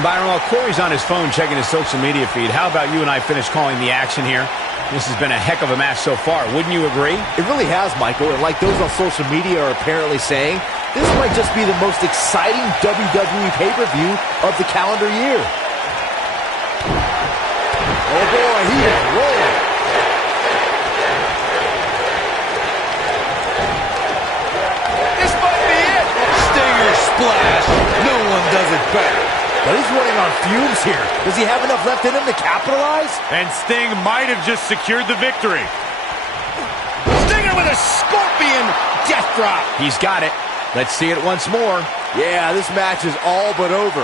Byron, while Corey's on his phone checking his social media feed, how about you and I finish calling the action here? This has been a heck of a match so far. Wouldn't you agree? It really has, Michael, and like those on social media are apparently saying, this might just be the most exciting WWE pay-per-view of the calendar year. Oh boy, he is rolling. This might be it. Stinger splash. No one does it better. But he's running on fumes here. Does he have enough left in him to capitalize? And Sting might have just secured the victory. Stinger with a scorpion death drop. He's got it. Let's see it once more. Yeah, this match is all but over.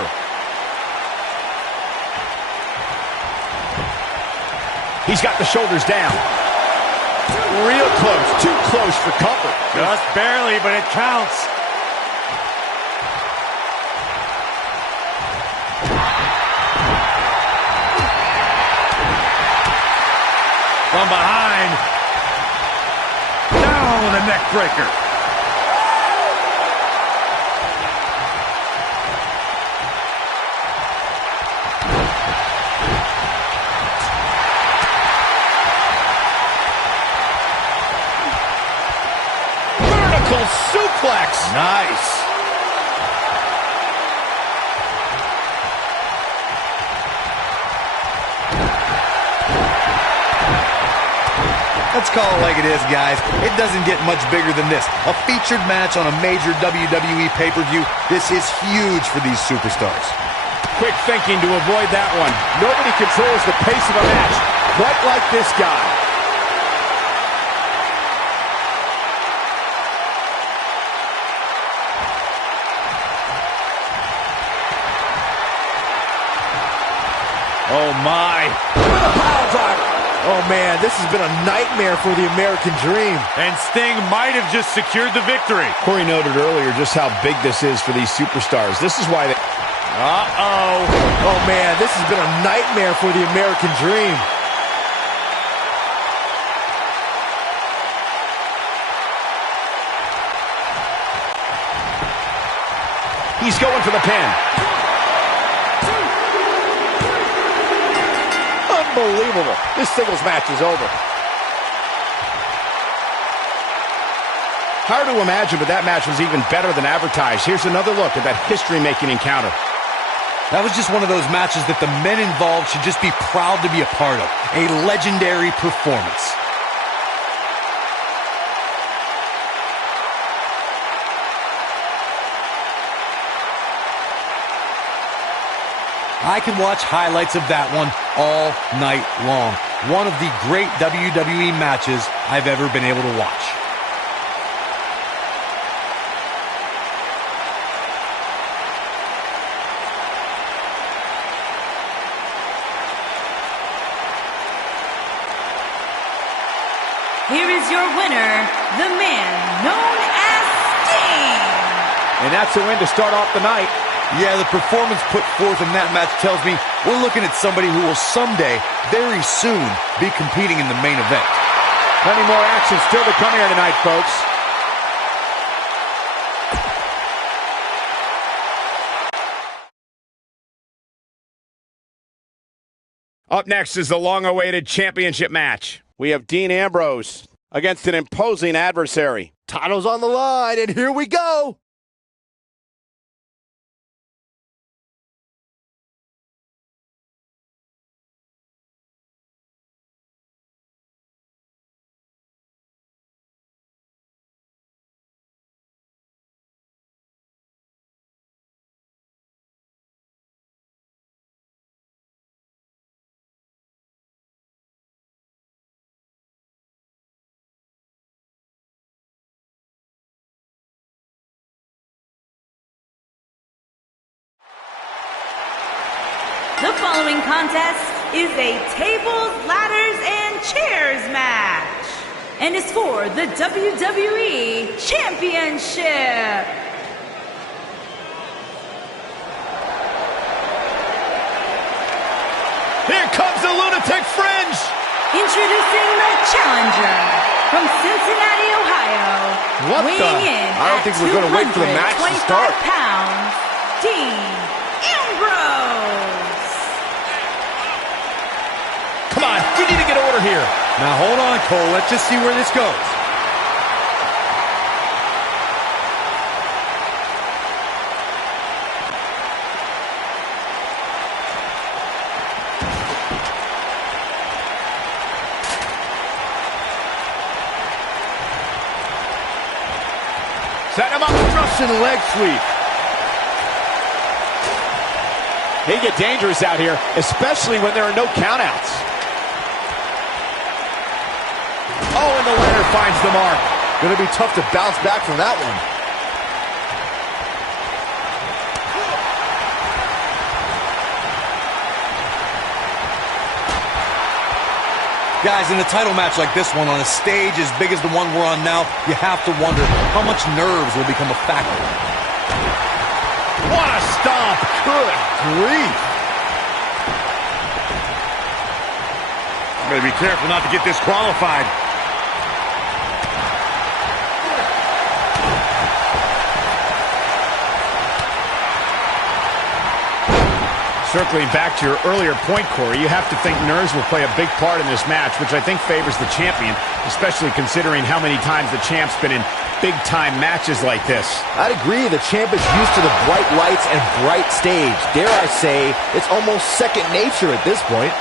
He's got the shoulders down. Real close, too close for comfort. Just barely, but it counts. From behind. Down with a neck breaker. Vertical suplex. Nice. Let's call it like it is, guys. It doesn't get much bigger than this. A featured match on a major WWE pay-per-view. This is huge for these superstars. Quick thinking to avoid that one. Nobody controls the pace of a match quite like this guy. Oh, my. With a power driver. Oh, man, this has been a nightmare for the American Dream. And Sting might have just secured the victory. Corey noted earlier just how big this is for these superstars. This is why they... Uh-oh. Oh, man, this has been a nightmare for the American Dream. He's going for the pin. Unbelievable. This singles match is over. Hard to imagine, but that match was even better than advertised. Here's another look at that history-making encounter. That was just one of those matches that the men involved should just be proud to be a part of. A legendary performance. I can watch highlights of that one all night long. One of the great WWE matches I've ever been able to watch. Here is your winner, the man known as Sting. And that's a win to start off the night. Yeah, the performance put forth in that match tells me we're looking at somebody who will someday, very soon, be competing in the main event. Plenty more action still to come here tonight, folks. Up next is the long-awaited championship match. We have Dean Ambrose against an imposing adversary. Title's on the line, and here we go. The following contest is a tables, ladders, and chairs match, and is for the WWE Championship. Here comes the Lunatic Fringe. Introducing the challenger from Cincinnati, Ohio. What the? Weighing in I don't think we're going to wait for the match to start. 225 pounds, Dean Ambrose. Come on, we need to get order here. Now hold on, Cole. Let's just see where this goes. Set him up. Russian leg sweep. They get dangerous out here, especially when there are no countouts. Oh, and the ladder finds the mark. Going to be tough to bounce back from that one. Guys, in a title match like this one, on a stage as big as the one we're on now, you have to wonder how much nerves will become a factor. What a stomp! Good grief! Better be careful not to get disqualified. Circling back to your earlier point, Corey, you have to think nerves will play a big part in this match, which I think favors the champion, especially considering how many times the champ's been in big-time matches like this. I'd agree. The champ is used to the bright lights and bright stage. Dare I say, it's almost second nature at this point.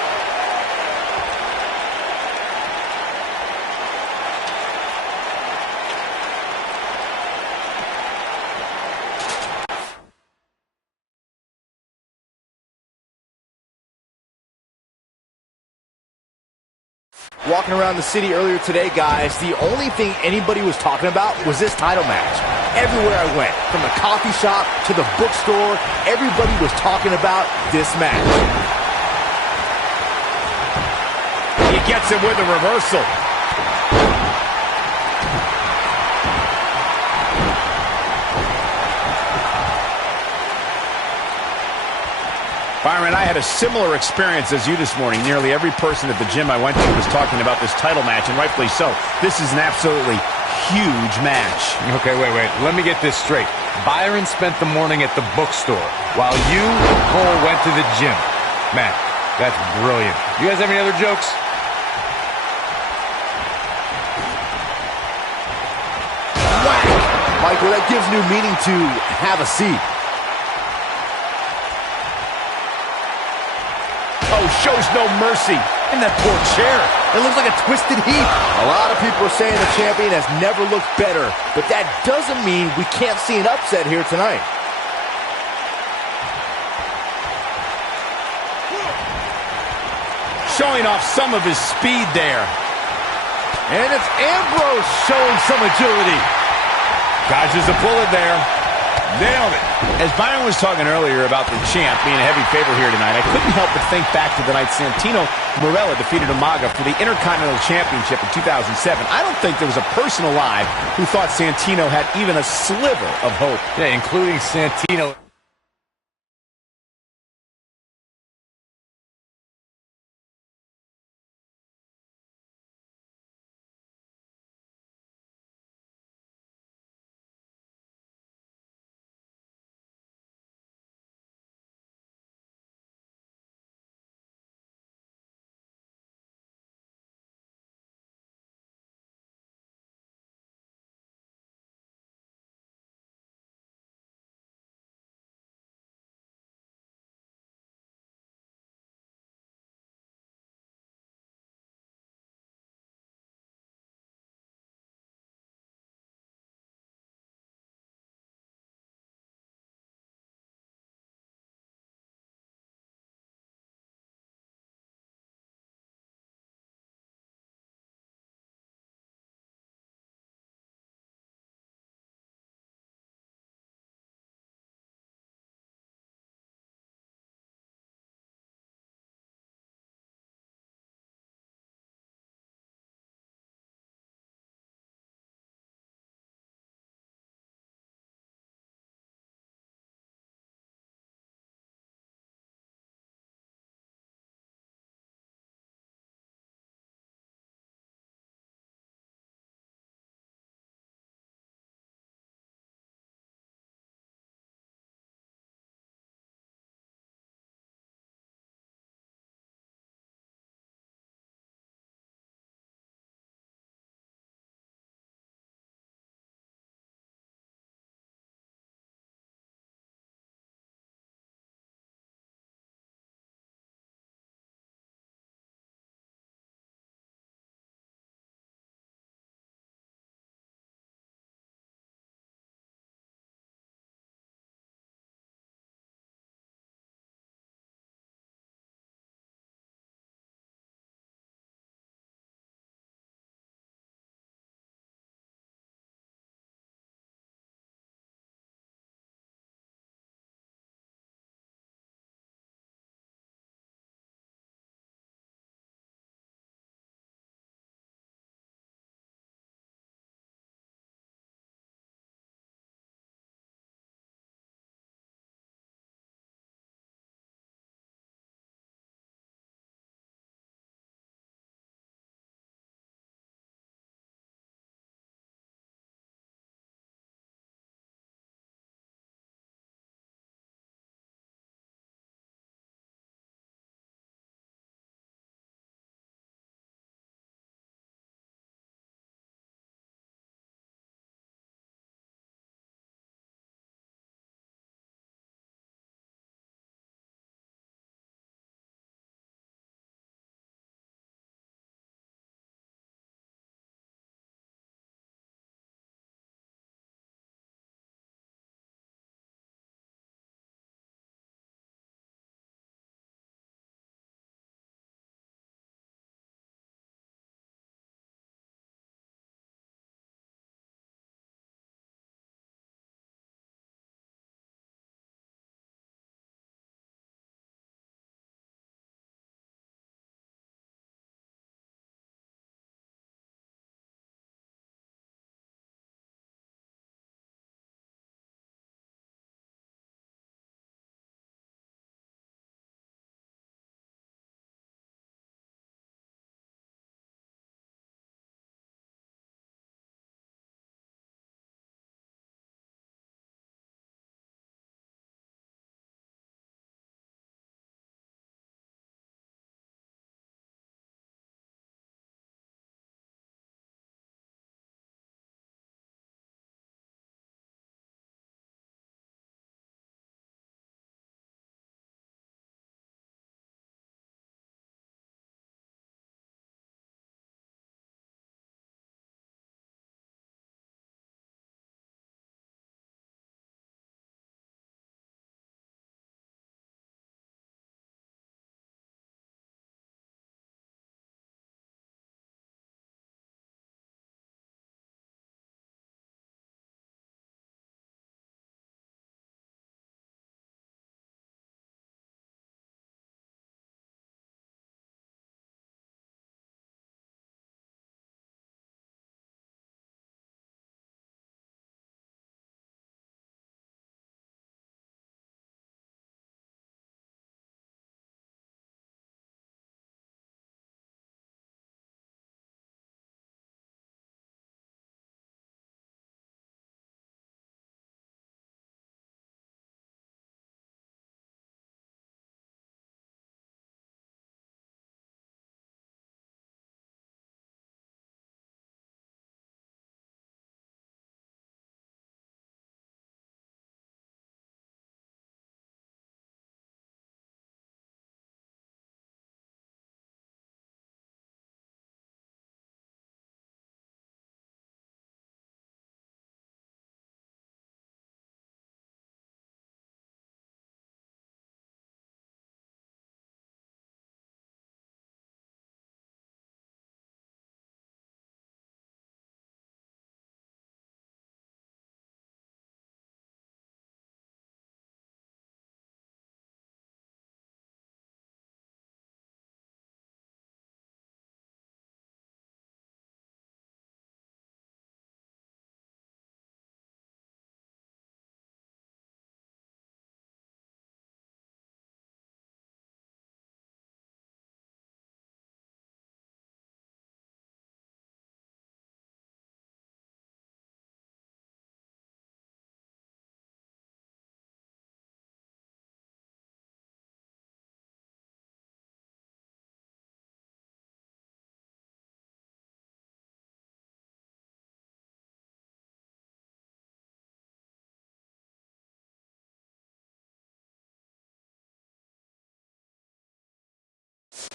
Walking around the city earlier today, guys, the only thing anybody was talking about was this title match. Everywhere I went, from the coffee shop to the bookstore, everybody was talking about this match. He gets it with a reversal. Byron, I had a similar experience as you this morning. Nearly every person at the gym I went to was talking about this title match, and rightfully so. This is an absolutely huge match. Okay, wait. Let me get this straight. Byron spent the morning at the bookstore, while you, Cole, went to the gym. Man, that's brilliant. You guys have any other jokes? Whack! Michael, that gives new meaning to have a seat. Oh, shows no mercy. And that poor chair. It looks like a twisted heap. A lot of people are saying the champion has never looked better, but that doesn't mean we can't see an upset here tonight. Showing off some of his speed there. And it's Ambrose showing some agility. Dodges a bullet there. Nailed it. As Byron was talking earlier about the champ being a heavy favorite here tonight, I couldn't help but think back to the night Santino Marella defeated Umaga for the Intercontinental Championship in 2007. I don't think there was a person alive who thought Santino had even a sliver of hope. Yeah, including Santino.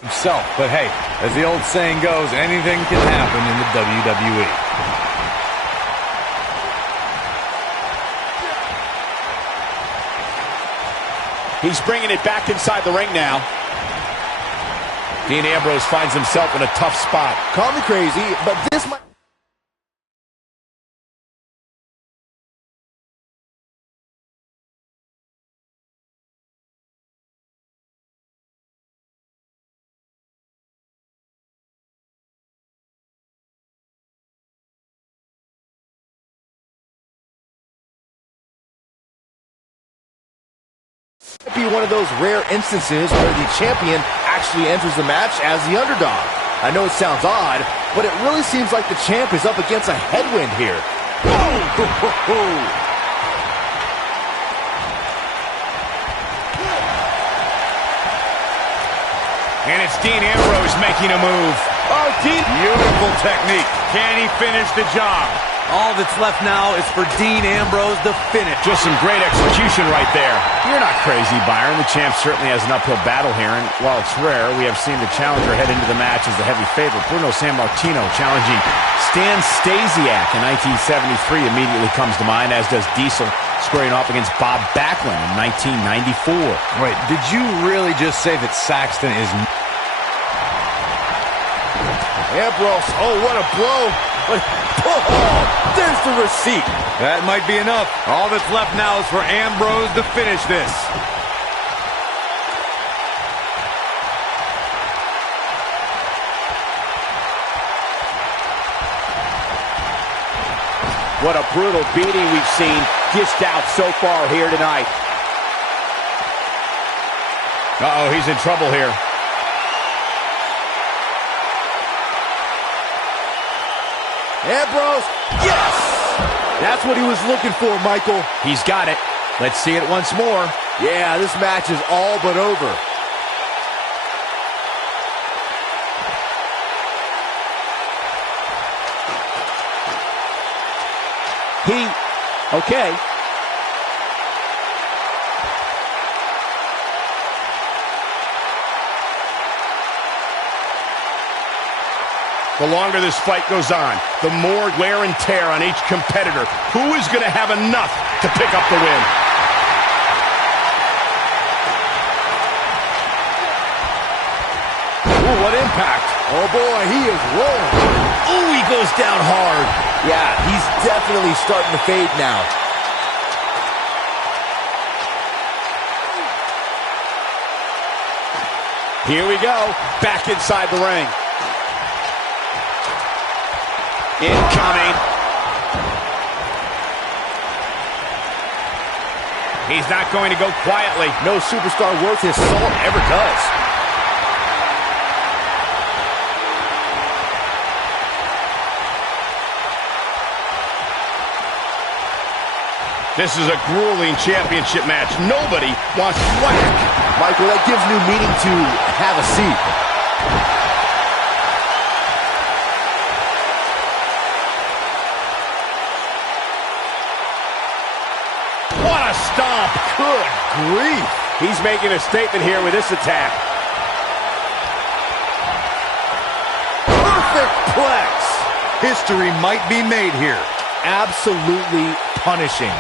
himself. But hey, as the old saying goes, anything can happen in the WWE. He's bringing it back inside the ring now. Dean Ambrose finds himself in a tough spot. Call me crazy, but this might... be one of those rare instances where the champion actually enters the match as the underdog. I know it sounds odd, but it really seems like the champ is up against a headwind here. And it's Dean Ambrose making a move. Oh, Dean. Beautiful technique. Can he finish the job? All that's left now is for Dean Ambrose to finish. Just some great execution right there. You're not crazy, Byron. The champ certainly has an uphill battle here, and while it's rare, we have seen the challenger head into the match as the heavy favorite. Bruno Sammartino challenging Stan Stasiak in 1973 immediately comes to mind, as does Diesel squaring off against Bob Backlund in 1994. Wait, did you really just say that Saxton is... Ambrose, oh, what a blow. Oh, there's the receipt. That might be enough. All that's left now is for Ambrose to finish this. What a brutal beating we've seen dished out so far here tonight. Uh-oh, he's in trouble here. Ambrose, yes! That's what he was looking for, Michael. He's got it. Let's see it once more. Yeah, this match is all but over. Okay. The longer this fight goes on, the more wear and tear on each competitor. Who is going to have enough to pick up the win? Ooh, what impact. Oh, boy, he is rolling. Ooh, he goes down hard. Yeah, he's definitely starting to fade now. Here we go. Back inside the ring. Incoming. He's not going to go quietly. No superstar worth his salt ever does. This is a grueling championship match. Nobody wants whack. Michael, that gives new meaning to have a seat. What a stomp. Good grief. He's making a statement here with this attack. Perfect plex. History might be made here. Absolutely punishing.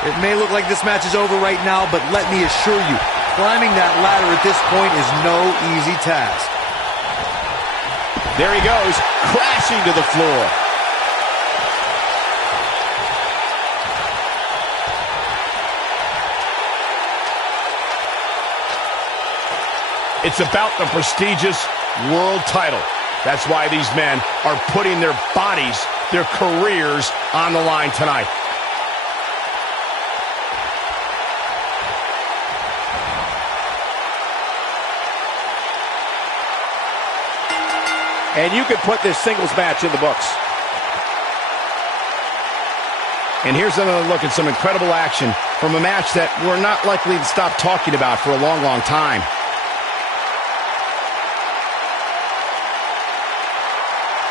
It may look like this match is over right now, but let me assure you, climbing that ladder at this point is no easy task. There he goes, crashing to the floor. It's about the prestigious world title. That's why these men are putting their bodies, their careers on the line tonight. And you could put this singles match in the books. And here's another look at some incredible action from a match that we're not likely to stop talking about for a long, long time.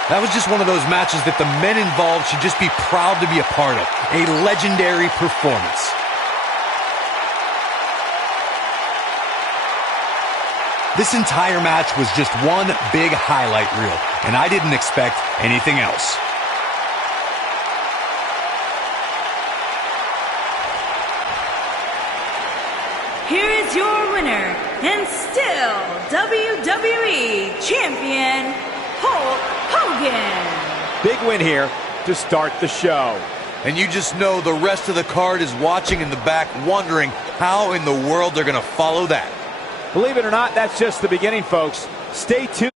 That was just one of those matches that the men involved should just be proud to be a part of. A legendary performance. This entire match was just one big highlight reel, and I didn't expect anything else. Here is your winner, and still WWE Champion, Hulk Hogan. Big win here to start the show. And you just know the rest of the card is watching in the back, wondering how in the world they're going to follow that. Believe it or not, that's just the beginning, folks. Stay tuned.